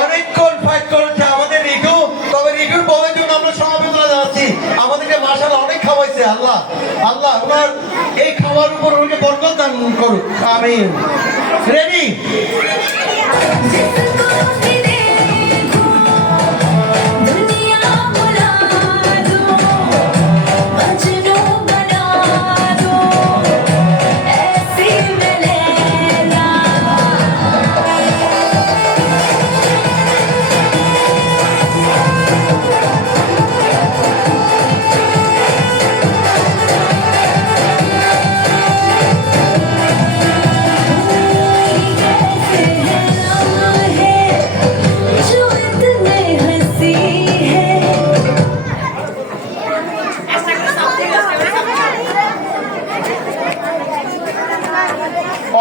অনেকক্ষণ ফাইট করেছে আমাদের রিকু, তবে রিকুর বউয়ের জন্য আমরা সমবেদনা জানাচ্ছি। আমাদেরকে মাশাআল্লাহ অনেক খাওয়াইছে। আল্লাহ আল্লাহ ওনার এই খাওয়ার উপর ওনাকে বরকত দান করুক, আমিন। রেডি?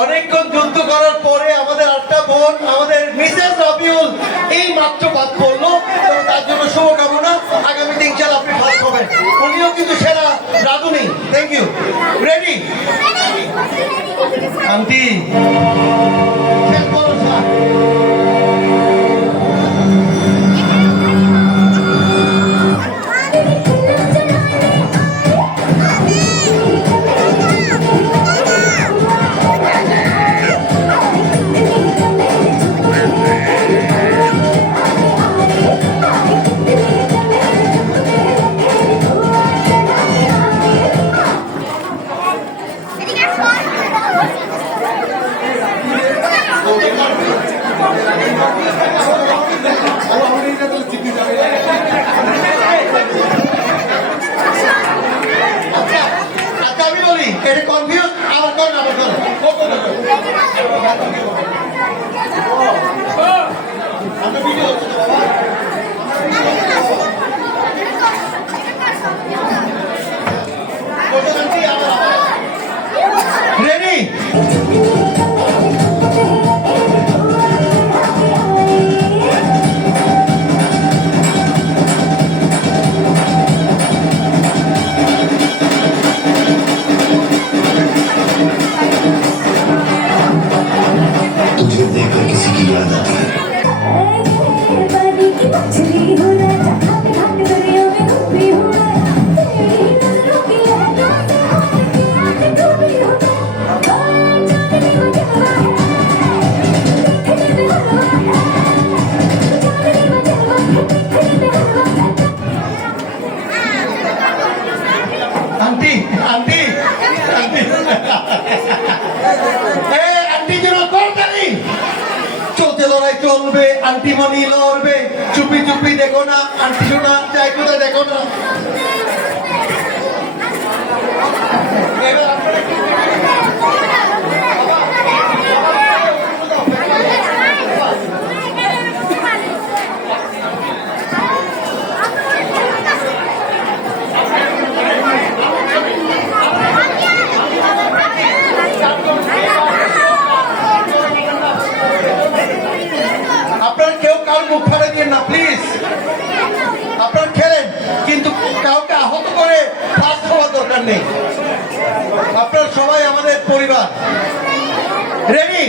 অনেকক্ষণ যুদ্ধ করার পরে আমাদের আটটা বোন, আমাদের মিসেস রবিউল এই মাত্র বাদ পড়লো। তার জন্য শুভকামনা, আগামীতে ইনশাআল্লাহ আপনি ফার্স্ট হবেন। উনিও কিন্তু সেরা রাঁধুনি। Thank you. রেডি? আন্টি চলবে, আন্টি মনি লড়বে, চুপি চুপি দেখো না, আন্টি শোনা যাই কোথায় দেখো না। মুখ ফাড়ে দিয়ে না প্লিজ, আপনারা খেলেন কিন্তু কাউকে আহত করে ফার্স্ট হওয়ার দরকার নেই। আপনারা সবাই আমাদের পরিবার। রেডি?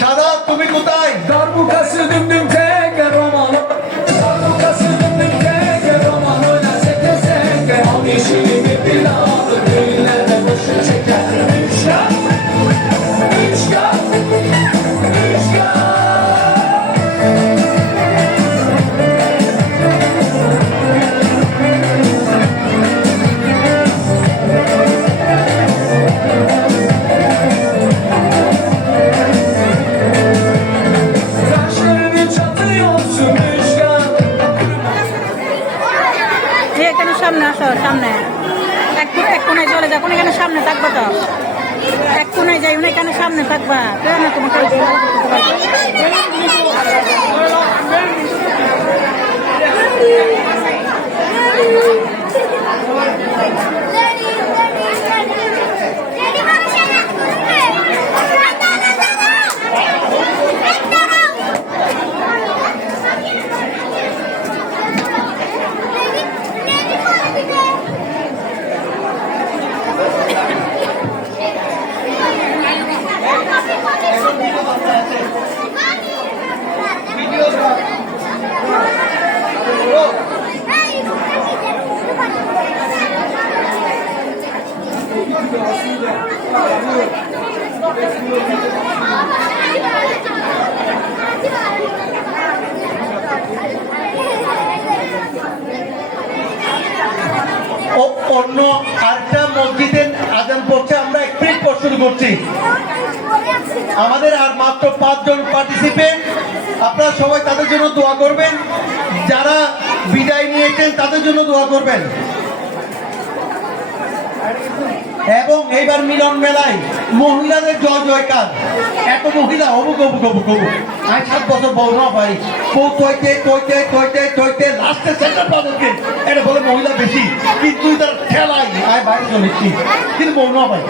সাদা তুমি কোথায়? সামনে আসো, সামনে এক কোনায় চলে যা, এখানে সামনে থাকবো তো, এক কোনায় যাই এখানে সামনে থাকবা, কেন তোমাকে করো। অন্য আরেকটা মসজিদের আজান পড়ছে, আমরা 1 মিনিট পর শুরু করছি। আমাদের আর মাত্র 5 জন পার্টিসিপেন্ট, আপনারা সবাই তাদের জন্য দোয়া করবেন, যারা বিদায় নিয়েছেন তাদের জন্য দোয়া করবেন। এবং এইবার মিলন মেলায় মহিলাদের জয় জয়কার, এত মহিলা অবুক অবুক অবুক অবুক। আমি 7 বছর বউ না ভাই, বউ তৈতে লাস্টে সেন্টার পাবকে এটা বলে মহিলা বেশি, কিন্তু তার ঠেলাই আমি বাইরে চলেছি, কিন্তু বউ না ভাই।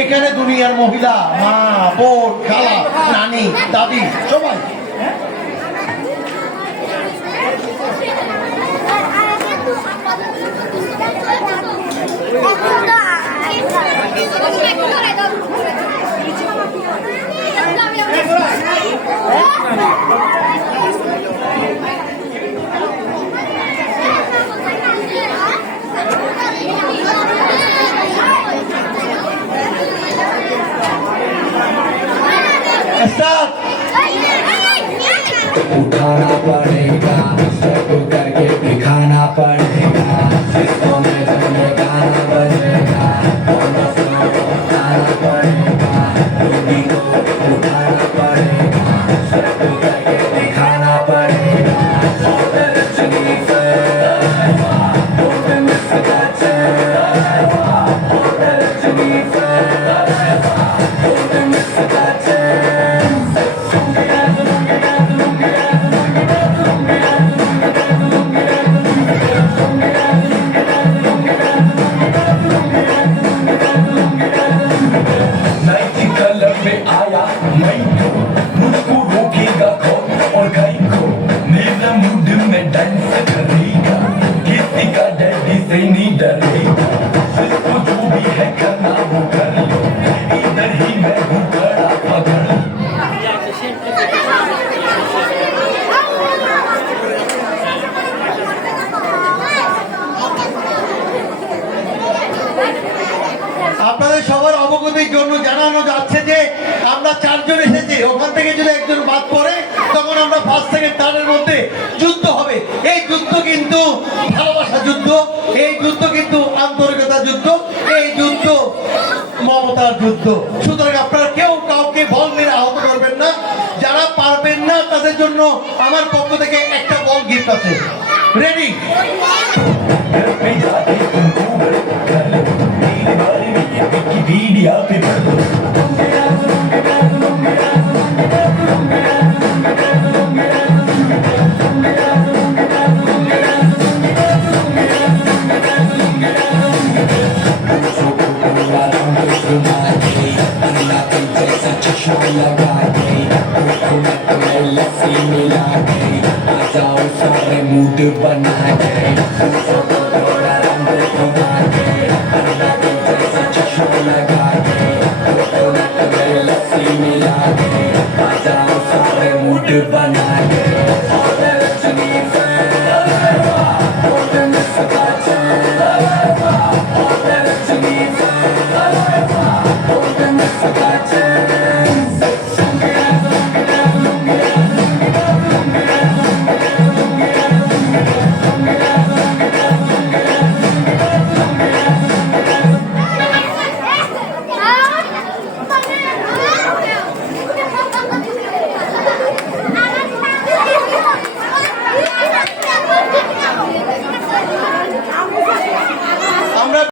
এখানে দুনিয়ার মহিলা, মা, বোন, খালা, নানি, দাদি সবাই। Stop! उठाना पड़ेगा, सबको करके दिखाना पड़ेगा, इसको में गाना बजेगा, उठाना पड़ेगा, लोगी को उठाना पड़ेगा, सबको करके दिखाना पड़ेगा, चली से नहीं डरेगा, जिसको जो भी है करना वो कर लो, इधर ही मैं हूँ खड़ा पकड़। আপনাদের সবার অবগতির জন্য জানানো যাচ্ছে যে আমরা 4 জন এসেছি, ওখান থেকে যদি একজন বাদ পড়ে তখন আমরা 1 থেকে 3 মধ্যে যুদ্ধ হবে। এই যুদ্ধ কিন্তু ভালোবাসা যুদ্ধ, এই যুদ্ধ কিন্তু আন্তরিকতা যুদ্ধ, এই যুদ্ধ মমতার যুদ্ধ। সুতরাং আপনারা কেউ কাউকে বল মেরে আহত করবেন না। যারা পারবেন না তাদের জন্য আমার পক্ষ থেকে একটা বল গিফট আছে। রেডি? मूड बना के थोड़ा रंग घुमा के अंडा के जैसा चश्मा लगा के कोकोनट में लस्सी मिला के आ जाओ सारे मूड बना के